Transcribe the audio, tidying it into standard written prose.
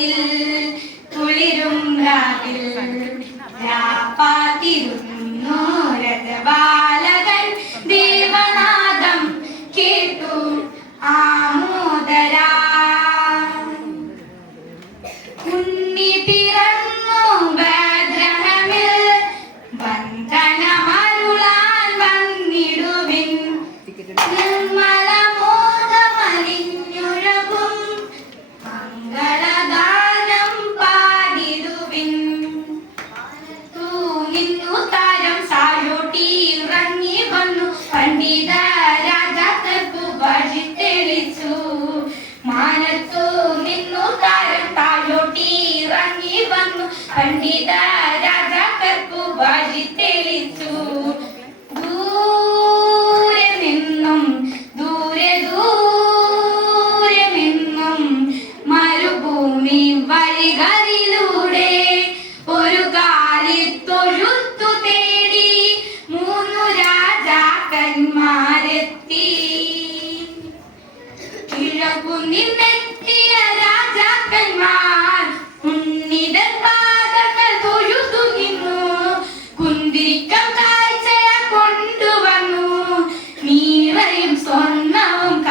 രാഗത്തിൽ കുളിരും രാവിൽ രാപ്പാത്തിരുന്നു രഥബാലകൻ ദേവനാദം കേട്ടു ആമോദരാ. ഉണ്ണി പിറന്നു ബേത്ലഹേമിൽ വന്ദനമരുളാൻ വന്നിടുവിൻ. നിർമ്മലമോദമലിഞ്ഞുഴകും മംഗളഗാനം പാടിടുവിൻ. നിന്നു താരം സാഴോട്ടി ഇറങ്ങി വന്നു പണ്ഡിത രാജാക്കൾക്കു വഴി തെളിച്ചു. മാനത്തു നിന്നു താരം താഴോട്ടി ഇറങ്ങി വന്നു പണ്ഡിത രാജാക്കൾക്കു വഴി തെളിച്ചു. ദൂരെ നിന്നും ദൂരെ ദൂരെ നിന്നും മരുഭൂമി വഴികളിലൂടെ ഒരു കാലിത്തൊഴുത്തു തേടി മൂന്നു രാജാക്കന്മാരെത്തി. കിഴക്കു നിന്നെ